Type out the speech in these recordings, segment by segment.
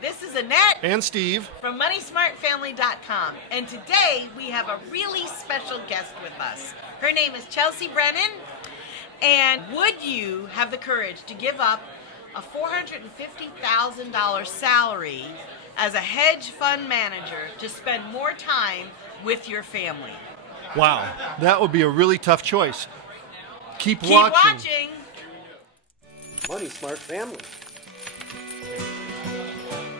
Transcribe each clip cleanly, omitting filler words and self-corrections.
This is Annette and Steve from MoneySmartFamily.com. And today we have a really special guest with us. Her name is Chelsea Brennan. And would you have the courage to give up a $450,000 salary as a hedge fund manager to spend more time with your family? Wow, that would be a really tough choice. Keep Keep watching. Money Smart Family.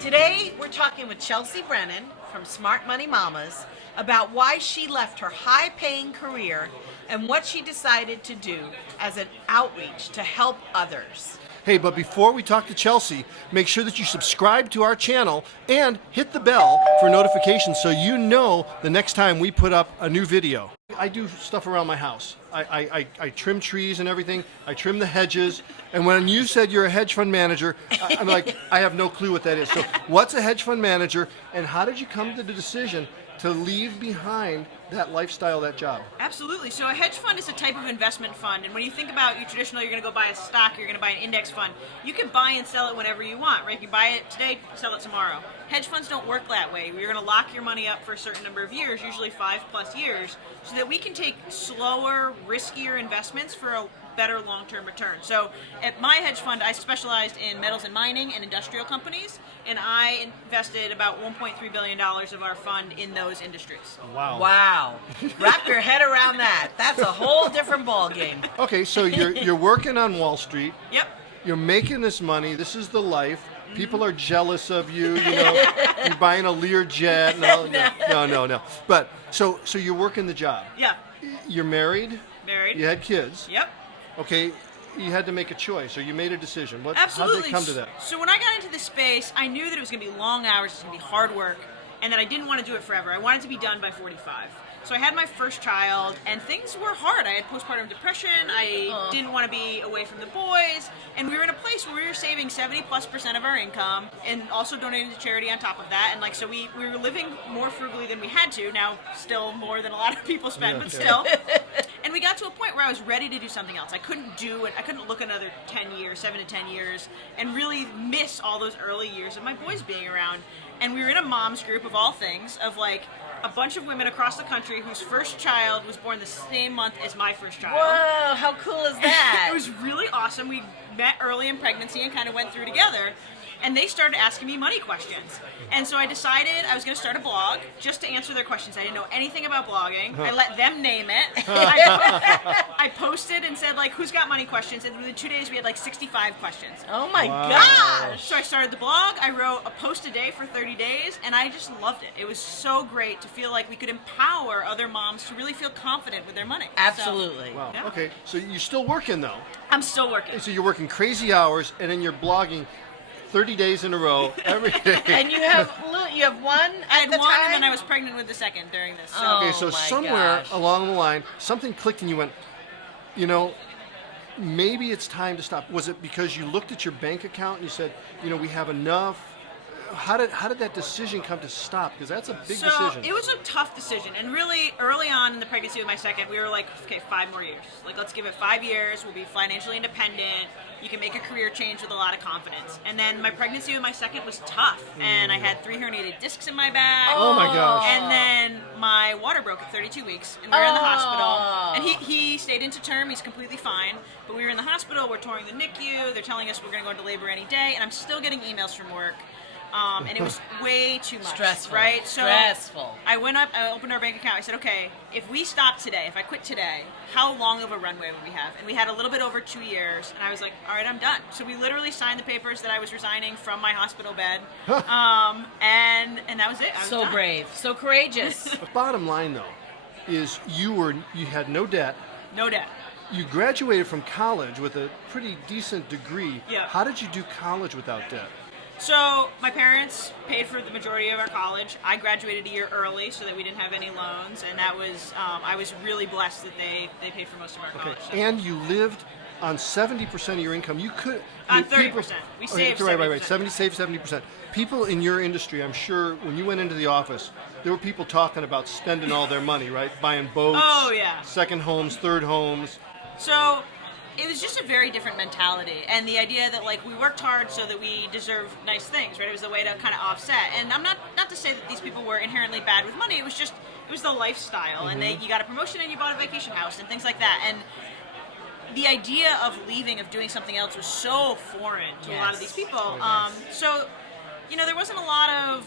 Today, we're talking with Chelsea Brennan from Smart Money Mamas about why she left her high-paying career and what she decided to do as an outreach to help others. Hey, but before we talk to Chelsea, make sure that you subscribe to our channel and hit the bell for notifications so you know the next time we put up a new video. I do stuff around my house. I trim trees and everything. I trim the hedges. And when you said you're a hedge fund manager, I'm like, I have no clue what that is. So what's a hedge fund manager, and how did you come to the decision to leave behind that lifestyle, that job? Absolutely. So a hedge fund is a type of investment fund, and when you think about your traditional, you're going to go buy a stock, you're going to buy an index fund. You can buy and sell it whenever you want, right? You buy it today, sell it tomorrow. Hedge funds don't work that way. You're going to lock your money up for a certain number of years, usually 5+ years, so that we can take slower, riskier investments for a better long-term return. So at my hedge fund, I specialized in metals and mining and industrial companies, and I invested about $1.3 billion of our fund in those industries. Wow. Wrap your head around that. That's a whole different ballgame. Okay, so you're working on Wall Street. Yep. You're making this money. This is the life. People are jealous of you. You know, you're buying a Lear jet. No. But so you're working the job. Yeah. You're married. Married. You had kids. Yep. Okay, you had to make a choice, or you made a decision. Absolutely. How did they come to that? So when I got into this space, I knew that it was going to be long hours, it was going to be hard work, and that I didn't want to do it forever. I wanted to be done by 45. So I had my first child, and things were hard. I had postpartum depression. I didn't want to be away from the boys, and we were in a place where we were saving 70+% of our income, and also donating to charity on top of that. And so we were living more frugally than we had to. Now, still more than a lot of people spend, but still. And we got to a point where I was ready to do something else. I couldn't do it. I couldn't look another 10 years, 7 to 10 years, and really miss all those early years of my boys being around. And we were in a mom's group of all things, of like a bunch of women across the country whose first child was born the same month as my first child. Whoa, how cool is that? It was really awesome. We met early in pregnancy and kind of went through together. And they started asking me money questions. And so I decided I was going to start a blog just to answer their questions. I didn't know anything about blogging. I let them name it. I posted and said, like, who's got money questions? And within 2 days, we had like 65 questions. Oh my gosh. So I started the blog. I wrote a post a day for 30 days, and I just loved it. It was so great to feel like we could empower other moms to really feel confident with their money. Absolutely. Wow. Yeah. Okay, so you're still working though. I'm still working. So you're working crazy hours, and then you're blogging 30 days in a row every day. And you have one I at had the one, time? and then I was pregnant with the second during this. So. Okay, so my somewhere gosh. along the line, something clicked and you went, you know, maybe it's time to stop. Was it because you looked at your bank account and you said, you know, we have enough? How did that decision come to stop? Because that's a big decision. It was a tough decision, and really early on in the pregnancy with my second, we were like, okay, 5 more years. Like, let's give it 5 years. We'll be financially independent. You can make a career change with a lot of confidence. And then my pregnancy with my second was tough, and I had 3 herniated discs in my back. Oh my gosh. And then my water broke at 32 weeks, and we were in the hospital. And he stayed into term. He's completely fine. But we were in the hospital. We're touring the NICU. They're telling us we're going to go into labor any day, and I'm still getting emails from work. And it was way too much. Stressful. Right? So Stressful. I went up, I opened our bank account. I said, okay, if we stop today, if I quit today, how long of a runway would we have? And we had a little bit over 2 years. And I was like, all right, I'm done. So we literally signed the papers that I was resigning from my hospital bed. And that was it. I was So done. brave. So courageous. The bottom line, though, is you had no debt. No debt. You graduated from college with a pretty decent degree. Yeah. How did you do college without debt? So my parents paid for the majority of our college. I graduated a year early so that we didn't have any loans, and that was I was really blessed that they paid for most of our college. Okay. And you lived on 70% of your income. You could On 30%. We saved right. 70%. Save 70%. People in your industry, I'm sure, when you went into the office, there were people talking about spending all their money, right? Buying boats. Oh, yeah. Second homes, third homes. So it was just a very different mentality, and the idea that like we worked hard so that we deserve nice things, right? It was a way to kind of offset. And I'm not to say that these people were inherently bad with money. It was the lifestyle, and you got a promotion and you bought a vacation house and things like that. And the idea of leaving, of doing something else, was so foreign to a lot of these people. So, there wasn't a lot of.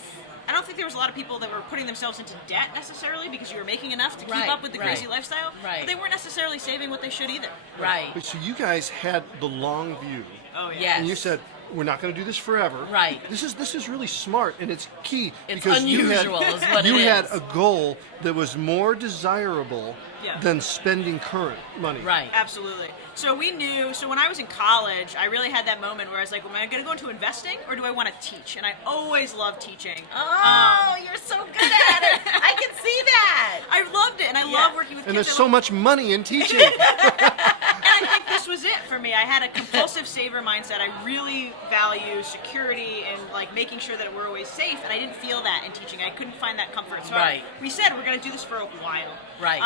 I don't think there was a lot of people that were putting themselves into debt necessarily because you were making enough to keep up with the crazy lifestyle. Right. But they weren't necessarily saving what they should either. Right. But so you guys had the long view. Oh yeah. Yes. And you said, we're not going to do this forever. Right. This is really smart, and it's key. It's because unusual is what you it had is. a goal that was more desirable than spending current money. Right. Absolutely. So we knew, so when I was in college, I really had that moment where I was like, am I going to go into investing or do I want to teach? And I always loved teaching. Oh, you're so good at it. I can see that. I loved it, and I love working with kids. And there's so much money in teaching. And I think this was it for me. I had a compulsive saver mindset. I really value security and like making sure that we're always safe, and I didn't feel that in teaching. I couldn't find that comfort. So we said we're going to do this for a while. Right.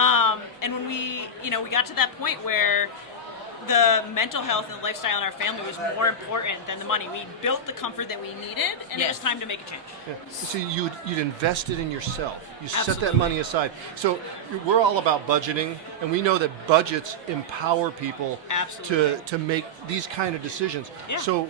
And when we got to that point where the mental health and the lifestyle in our family was more important than the money. We built the comfort that we needed, and it was time to make a change. Yeah. So you'd invested in yourself. You set that Absolutely. money aside. So we're all about budgeting, and we know that budgets empower people to make these kind of decisions. Yeah. So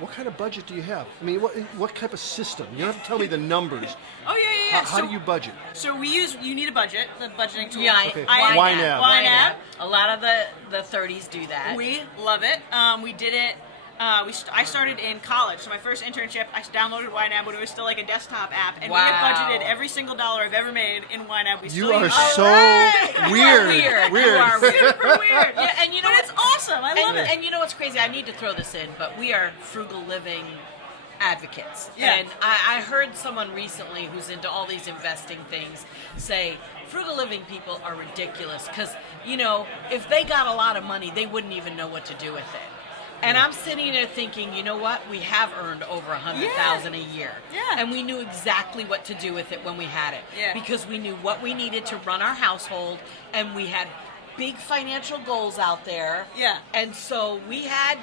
what kind of budget do you have? I mean, what type of system? You don't have to tell me the numbers. Oh, yeah. How do you budget? So you need a budget, the budgeting tool. Yeah, YNAB. YNAB. A lot of the 30s do that. We love it. We did it. I started in college, so my first internship, I downloaded YNAB when it was still like a desktop app, and we have budgeted every single dollar I've ever made in YNAB. We You still are use so Weird. weird. You are weird. super weird. Yeah, and you know but it's awesome. I love it. And you know what's crazy? I need to throw this in, but we are frugal living advocates. Yeah. And I heard someone recently who's into all these investing things say frugal living people are ridiculous because, if they got a lot of money, they wouldn't even know what to do with it. And I'm sitting there thinking, you know what? We have earned over $100,000 a year. Yeah. And we knew exactly what to do with it when we had it. Yeah. Because we knew what we needed to run our household, and we had big financial goals out there. Yeah. And so we had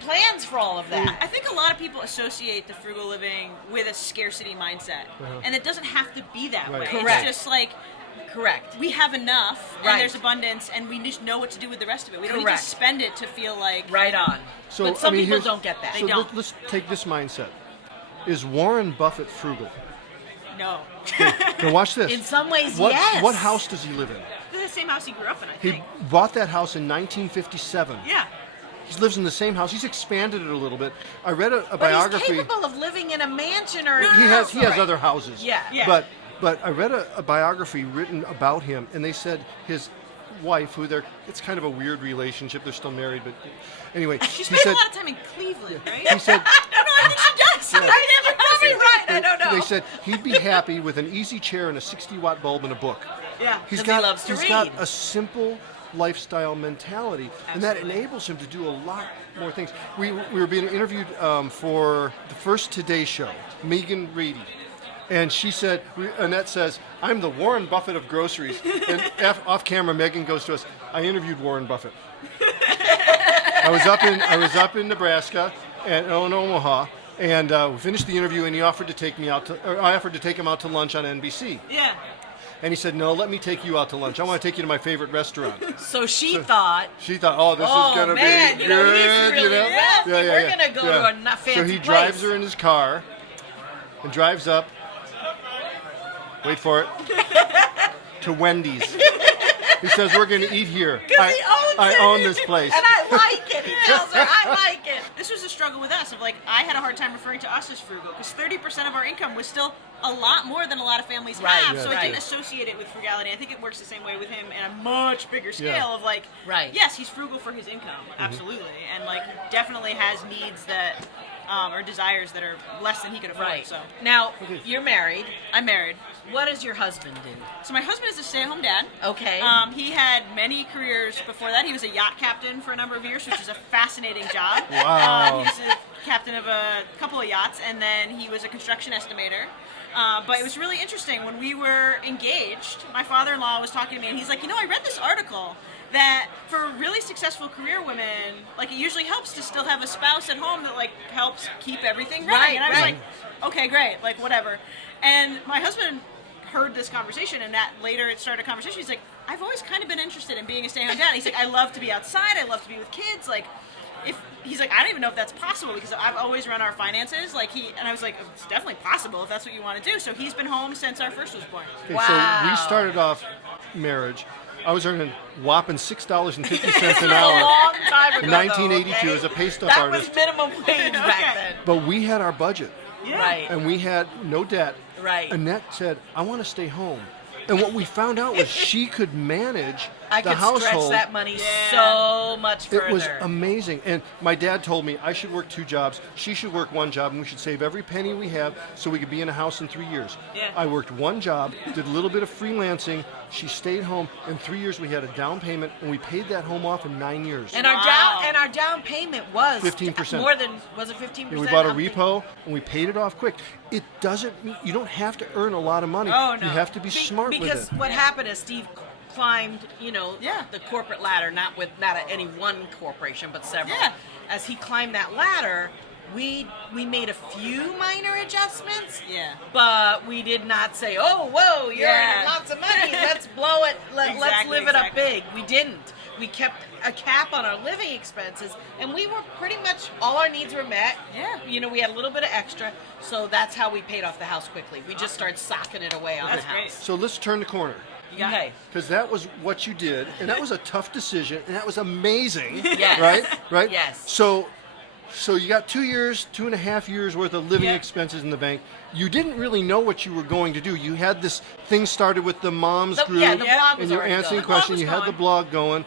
plans for all of that. I think a lot of people associate the frugal living with a scarcity mindset, and it doesn't have to be that way. Correct. It's just like Correct. we have enough, Right. and there's abundance, and we just know what to do with the rest of it. We don't need Correct. to spend it to feel like Right on. So, but some people here's- don't get that. They So don't. let's take this mindset. Is Warren Buffett frugal? no. Now watch this. In some ways, what, yes. What house does he live in? This is the same house he grew up in, I He think. bought that house in 1957. Yeah. He lives in the same house. He's expanded it a little bit. I read a But biography. he's capable of living in a mansion or He has other houses. Yeah. Yeah. But I read a biography written about him, and they said his wife, it's kind of a weird relationship. They're still married, but anyway, She he spent said a lot of time in Cleveland, right? he said no, I think she does. Right? You're probably right. I don't know. they said he'd be happy with an easy chair and a 60-watt bulb and a book. Yeah. He's 'Cause got he loves to he's got read. a simple lifestyle mentality, and that Absolutely. enables him to do a lot more things. We were being interviewed for the first Today Show, Megan Reedy, and she said, Annette says, "I'm the Warren Buffett of groceries." And off camera, Megan goes to us, "I interviewed Warren Buffett. I was up in Nebraska and in Omaha." And we finished the interview, and he offered to take me out I offered to take him out to lunch on NBC. Yeah. And he said, "No, let me take you out to lunch. I want to take you to my favorite restaurant." So she thought, She thought, "Oh, this is gonna man, be he's good." really wealthy. We're gonna go to a fancy So he place. drives her in his car, and drives up. Wait for it. To Wendy's. He says, "We're gonna eat here. Because he owns it. I own this place." And I like it. He tells her, I like it. This was a struggle with us of like I had a hard time referring to us as frugal because 30% of our income was still a lot more than a lot of families Right, have. yeah. So I didn't Right. associate it with frugality. I think it works the same way with him in a much bigger scale Yeah. of like, Right. yes, he's frugal for his income, absolutely, and like definitely has needs that or desires that are less than he could afford. Right. So Now, you're married. I'm married. What does your husband do? So my husband is a stay-at-home dad. Okay. He had many careers before that. He was a yacht captain for a number of years, which is a fascinating job. Wow. He was a captain of a couple of yachts, and then he was a construction estimator. But it was really interesting. When we were engaged, my father-in-law was talking to me, and he's like, I read this article that for really successful career women, like it usually helps to still have a spouse at home that like helps keep everything running. Right, And I was right. like, okay, great, like whatever. And my husband heard this conversation, and that later it started a conversation. He's like, I've always kind of been interested in being a stay-at-home dad. He's like, I love to be outside. I love to be with kids. Like, if he's like, I don't even know if that's possible because I've always run our finances. Like and I was like, it's definitely possible if that's what you want to do. So he's been home since our first was born. Okay, Wow. So we started off marriage. I was earning whopping $6.50 an A hour long time ago, in 1982 though, as a pay stuff that artist. was minimum wage back then. But we had our budget, Yeah. Right. and we had no debt. Right. Annette said, I want to stay home. And what we found out was she could manage I the could household. stretch that money Yeah. so much further. It was amazing. And my dad told me I should work 2 jobs, she should work 1 job, and we should save every penny we have so we could be in a house in 3 years. Yeah. I worked 1 job, did a little bit of freelancing. She stayed home. In 3 years, we had a down payment, and we paid that home off in 9 years. And Wow. our down payment was 15%. more than, was it 15%? And we bought a I'm thinking- repo, and we paid it off quick. It doesn't. You don't have to earn a lot of money. Oh, no. You have to be smart with because it. what happened is Steve climbed, Yeah. the corporate ladder, not at any one corporation, but several. Yeah. As he climbed that ladder, we made a few minor adjustments. Yeah. But we did not say, "Oh, whoa, you're Yeah. earning lots of money. Let's blow it. Let's Exactly, live it up exactly. big." We didn't. We kept a cap on our living expenses, and we were pretty much all our needs were met. Yeah. We had a little bit of extra, so that's how we paid off the house quickly. We just started socking it away on That's the great. house. So let's turn the corner. Okay. Because that was what you did, and that was a tough decision, and that was amazing. Yes. Right? Yes. So you got 2 years, 2.5 years worth of living Yeah. expenses in the bank. You didn't really know what you were going to do. You had this thing started with the moms group, Yeah, the blog was and you're already answering going. questions. You The blog had was the blog going.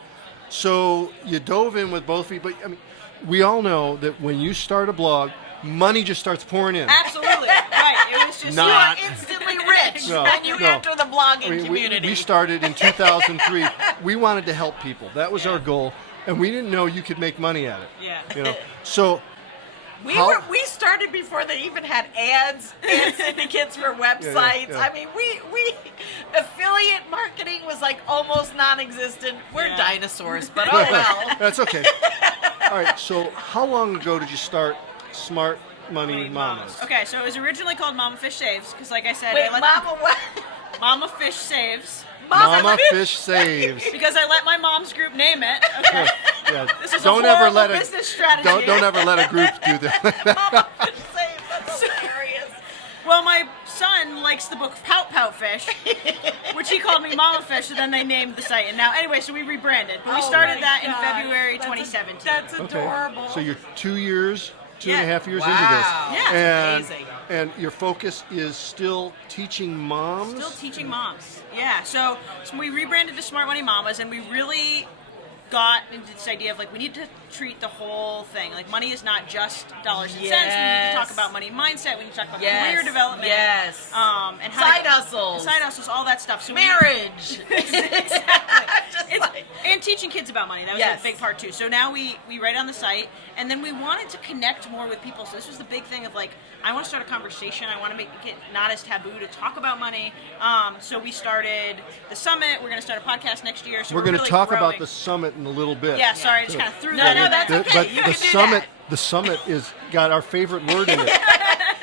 So you dove in with both feet. But I mean, we all know that when you start a blog, money just starts pouring in. Absolutely. Right. It was just Not- You are instantly rich No, when you no. enter the blogging I mean, community. we started in 2003. We wanted to help people. That was our goal, and we didn't know you could make money at it. Yeah. So We started before they even had ads and syndicates for websites. yeah. I mean, we affiliate marketing was like almost non-existent. We're Yeah. dinosaurs, but oh well. that's okay. All right. So how long ago did you start Smart Money Mamas? Okay, so it was originally called Mama Fish Saves because, like I said, Wait, I let Mama, what? Mama Fish Saves Mama Fish Saves. because I let my mom's group name it. Okay. Yeah. This is Don't a ever horrible let business strategy. Don't ever let a group do that. Mama Fish Saves. That's hilarious. Well, my son likes the book Pout Pout Fish, which he called me Mama Fish, and then they named the site. And now, anyway, so we rebranded. But we Oh started my that in God. February That's 2017. That's Okay. adorable. So you're 2 years, two and a Yeah. half years Wow. into this. Yeah. And, Amazing. and your focus is still teaching moms? Still teaching moms. Yeah, so we rebranded to Smart Money Mamas, and we really got into this idea of like we need to treat the whole thing. Like money is not just dollars and cents. We need to Yes. talk about money mindset. We need to talk about Yes. career development. Yes. And how Side hustles. Side hustles, all that stuff. So we- Marriage. Just It's, like- and teaching kids about money. That was Yes. a big part too. So now we write on the site, and then we wanted to connect more with people. So this was the big thing of like, I want to start a conversation. I want to make it not as taboo to talk about money. So we started the summit. We're going to start a podcast next year. So We're going to really talk growing. about the summit in a little bit. Yeah, sorry, I just kind of threw No, that no, in that's there. okay. But You the can do summit, that. the summit is got our favorite word in it.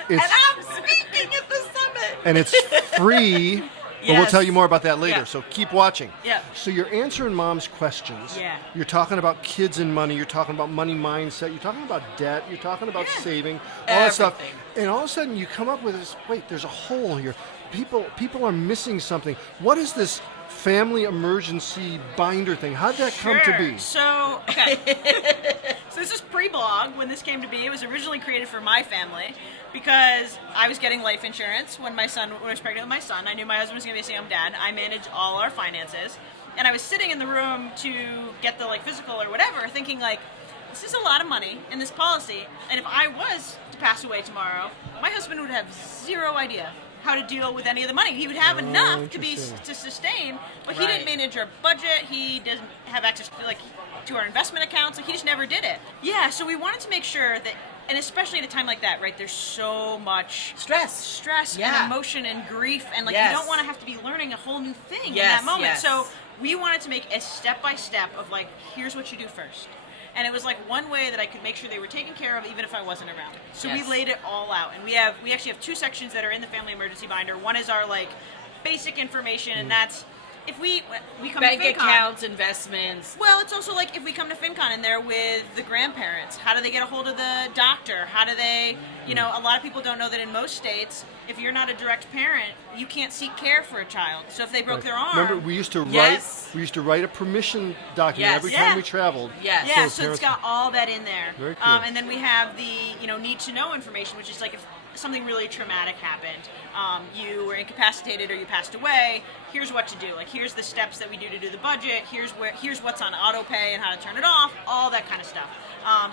And It's I'm speaking at the summit. and it's free. But we'll Yes. tell you more about that later. Yeah. So keep watching. Yeah. So you're answering mom's questions. Yeah. You're talking about kids and money. You're talking about money mindset. You're talking about debt. You're talking about Yeah. saving. All that stuff. Everything. And all of a sudden you come up with this. Wait, there's a hole here. People are missing something. What is this family emergency binder thing? How'd that come to Sure. be? So, okay. So this is pre-blog when this came to be. It was originally created for my family because I was getting life insurance when I was pregnant with my son. I knew my husband was going to be a stay-at-home dad. I managed all our finances. And I was sitting in the room to get the physical or whatever thinking this is a lot of money in this policy. And if I was to pass away tomorrow, my husband would have zero idea how to deal with any of the money. He would have enough interesting. to sustain, but he Right. didn't manage our budget. He doesn't have access to our investment accounts. He just never did it. Yeah, so we wanted to make sure that, and especially at a time like that, right? There's so much Stress. and Yeah. emotion and grief, and Yes. you don't want to have to be learning a whole new thing in Yes, that moment. yes. So we wanted to make a step-by-step of like, here's what you do first. And it was like one way that I could make sure they were taken care of even if I wasn't around. So we laid it all out. And we actually have 2 sections that are in the family emergency binder. One is our like basic information, and that's if we come Bank to FinCon, accounts, investments. well, it's also like if we come to FinCon and they're with the grandparents, how do they get a hold of the doctor? How do they, a lot of people don't know that in most states, if you're not a direct parent, you can't seek care for a child. So if they broke their arm, Remember, we used to write. Yes. We used to write a permission document every time we traveled. Yes. yeah, so it's got all that in there. Very cool. And then we have the need to know information, which is like if something really traumatic happened, you were incapacitated or you passed away. Here's what to do. Like here's the steps that we do to do the budget. Here's what's on auto pay and how to turn it off. All that kind of stuff.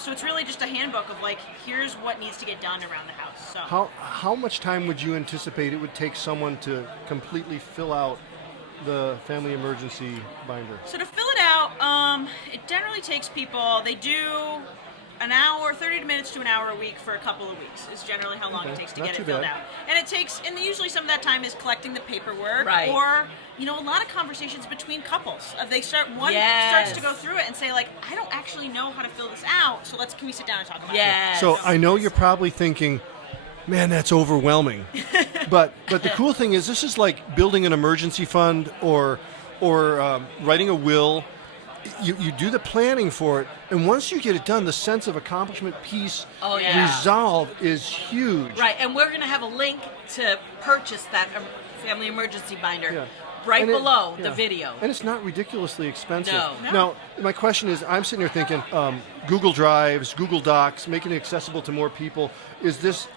So it's really just a handbook of like here's what needs to get done around the house. So How much time would you anticipate it would take someone to completely fill out the family emergency binder? So to fill it out, it generally takes people. They do an hour, 30 minutes to an hour a week for a couple of weeks is generally how long it takes to Not get too it filled bad. out. And it takes, and usually some of that time is collecting the paperwork, Right. or a lot of conversations between couples. They start one Yes. starts to go through it and say like, I don't actually know how to fill this out, so can we sit down and talk about it? Yes. So I know you're probably thinking, man, that's overwhelming. but the cool thing is, this is like building an emergency fund or writing a will. You do the planning for it, and once you get it done, the sense of accomplishment, peace, resolve is huge. Right, and we're going to have a link to purchase that family emergency binder Yeah. right And it- below the yeah. video. And it's not ridiculously expensive. No. Now, my question is, I'm sitting here thinking, Google Drives, Google Docs, making it accessible to more people. Is this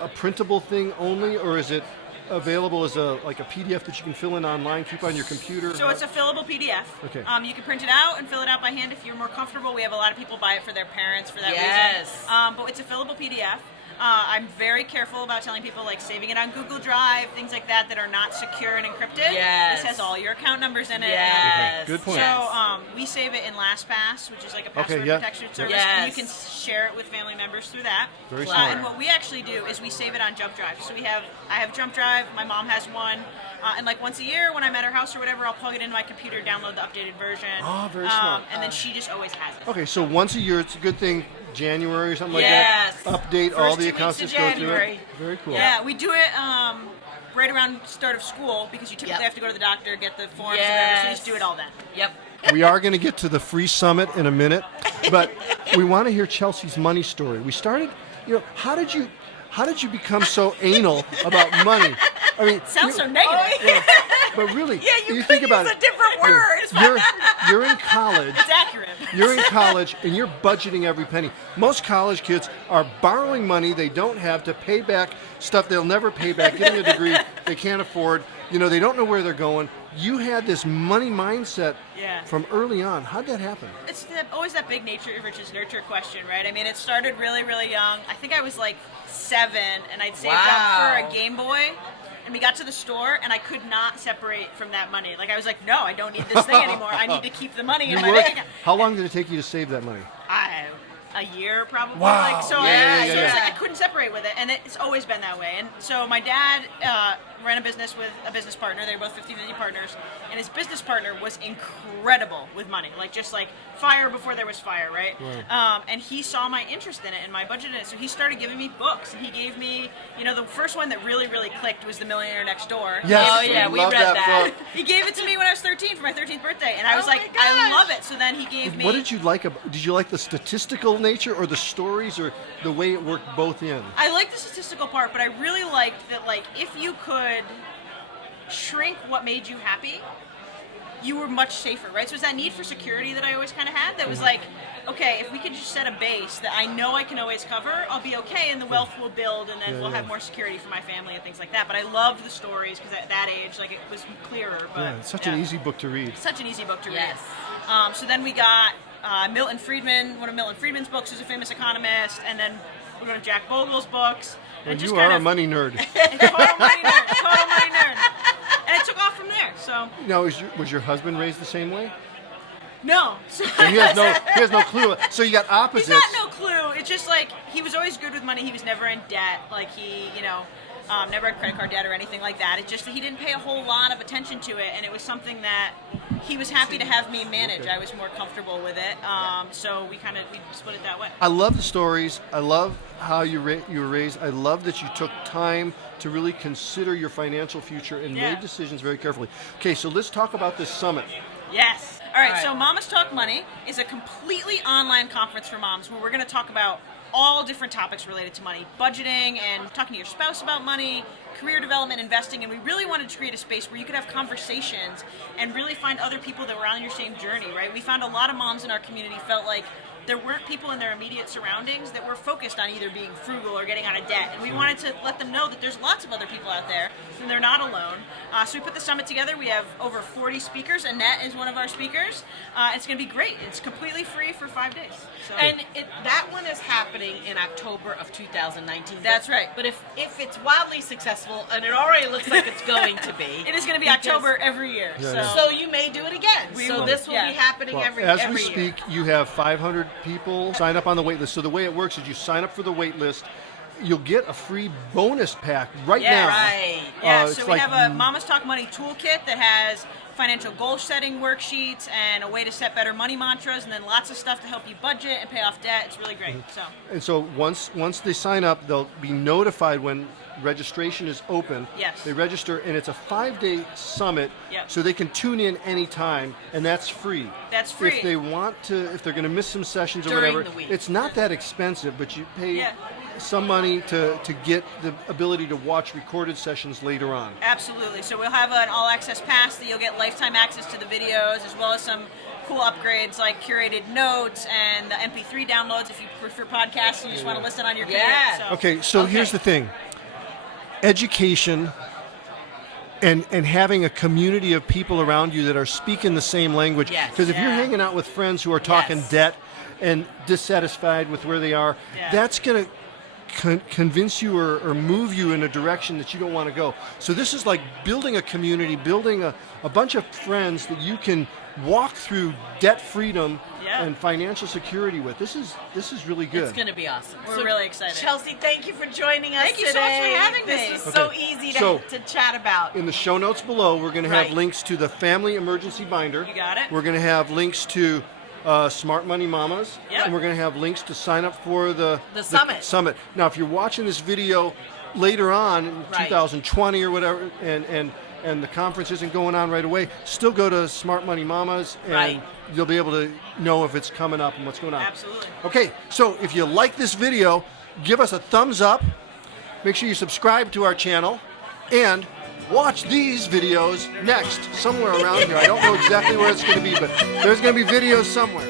a printable thing only, or is it available as a PDF that you can fill in online, keep on your computer? So it's a fillable PDF. Okay. You can print it out and fill it out by hand if you're more comfortable. We have a lot of people buy it for their parents for that Yes. reason. But it's a fillable PDF. I'm very careful about telling people like saving it on Google Drive, things like that are not secure and encrypted. Yes. This has all your account numbers in it. Yes. Good point. So we save it in LastPass, which is like a password yeah. protection service, Yes. and you can share it with family members through that. Very smart. And what we actually do is we save it on Jump Drive. So I have Jump Drive. My mom has one, and like once a year when I'm at her house or whatever, I'll plug it into my computer, download the updated version. Oh, very smart. And then she just always has it. Okay, so once a year, it's a good thing. January or something Yes. like that. Update First all 2 the accounts weeks that of go through it. January. Very cool. Yeah, we do it right around start of school because you typically have to go to the doctor, get the forms, and whatever, so you just do it all then. Yep. We are going to get to the free summit in a minute, but we want to hear Chelsea's money story. We started, how did you become so anal about money? I mean, Sounds so negative. but really, Yeah, you could think about use it. a different word. You're in college. It's accurate. You're in college and you're budgeting every penny. Most college kids are borrowing money they don't have to pay back stuff they'll never pay back, getting a degree they can't afford. They don't know where they're going. You had this money mindset from early on. How'd that happen? It's always that big nature versus nurture question, right? I mean, it started really, really young. I think I was like 7, and I'd saved up for a Game Boy. And we got to the store, and I could not separate from that money. Like, I was like, no, I don't need this thing anymore. I need to keep the money in my bank account. How long did it take you to save that money? A year, probably. Wow. Like, so Yeah. it was like I couldn't separate with it, and it's always been that way. And so my dad ran a business with a business partner. They were both 50-50 partners, and his business partner was incredible with money, just like fire before there was fire, right? And he saw my interest in it and my budget in it, so he started giving me books. And he gave me, the first one that really, really clicked was The Millionaire Next Door. Yes, Oh, yeah, we love read that. book. He gave it to me when I was 13 for my 13th birthday, and I was Oh like, my gosh. I love it. So then he gave me. What did you like? Did you like the statistical nature or the stories or the way it worked both in? I like the statistical part, but I really liked that, if you could shrink what made you happy, you were much safer, right? So it's that need for security that I always kind of had that was like, okay, if we could just set a base that I know I can always cover, I'll be okay, and the wealth will build, and then we'll have more security for my family and things like that. But I loved the stories because at that age, it was clearer. But It's such an easy book to read. such an easy book to Yes. read. So then we got Milton Friedman. One of Milton Friedman's books is a famous economist, and then we're going to Jack Bogle's books. Well, And just you kind are a of, money nerd. total money nerd. And it took off from there. So Now, was your husband raised the same way? no. So And he has no clue. So you got he's opposites. got no clue. It's just he was always good with money. He was never in debt. He never had credit card debt or anything like that. It's just that he didn't pay a whole lot of attention to it, and it was something that he was happy to have me manage. I was more comfortable with it, so we split it that way. I love the stories. I love how you were raised. I love that you took time to really consider your financial future and made decisions very carefully. Okay, so let's talk about this summit. Yes. All right, so Mamas Talk Money is a completely online conference for moms where we're going to talk about all different topics related to money, budgeting and talking to your spouse about money, career development, investing, and we really wanted to create a space where you could have conversations and really find other people that were on your same journey, right? We found a lot of moms in our community felt like there weren't people in their immediate surroundings that were focused on either being frugal or getting out of debt. And we wanted to let them know that there's lots of other people out there and they're not alone. So we put the summit together. We have over 40 speakers. Annette is one of our speakers. It's going to be great. It's completely free for 5 days. So. And that one is happening in October of 2019. That's right. But if it's wildly successful, and it already looks like it's going to be. It is going to be October every year. So you may do it again. This will be happening every year. As we speak, you have 500 people sign up on the wait list. So the way it works is you sign up for the wait list. You'll get a free bonus pack now. Yeah, so we have a Mamas Talk Money toolkit that has financial goal setting worksheets and a way to set better money mantras, and then lots of stuff to help you budget and pay off debt. It's really great. And so once they sign up, they'll be notified when registration is open. Yes. They register, and it's a 5-day summit, so they can tune in anytime, and that's free. That's free. If they want to, if they're going to miss some sessions or During whatever, the week. it's not that expensive, but you pay some money to get the ability to watch recorded sessions later on. Absolutely. So we'll have an all-access pass that you'll get lifetime access to the videos, as well as some cool upgrades like curated notes and the MP3 downloads if you prefer podcasts and you just want to listen on your computer. Okay, so here's the thing. Education and having a community of people around you that are speaking the same language. Because if you're hanging out with friends who are talking debt and dissatisfied with where they are, that's going to convince you or move you in a direction that you don't want to go. So this is like building a community, building a bunch of friends that you can walk through debt freedom and financial security with. This is really good. It's going to be awesome. We're really excited. Chelsea, thank you for joining us Thank you so much for having me. This was so easy to chat about. In the show notes below, we're going to have links to the Family Emergency Binder. You got it. We're going to have links to Smart Money Mamas, and we're going to have links to sign up for the summit. Now, if you're watching this video later on in 2020 or whatever, and the conference isn't going on right away, still go to Smart Money Mamas, and you'll be able to know if it's coming up and what's going on. Absolutely. Okay, so if you like this video, give us a thumbs up. Make sure you subscribe to our channel, and watch these videos next, somewhere around here. I don't know exactly where it's going to be, but there's going to be videos somewhere.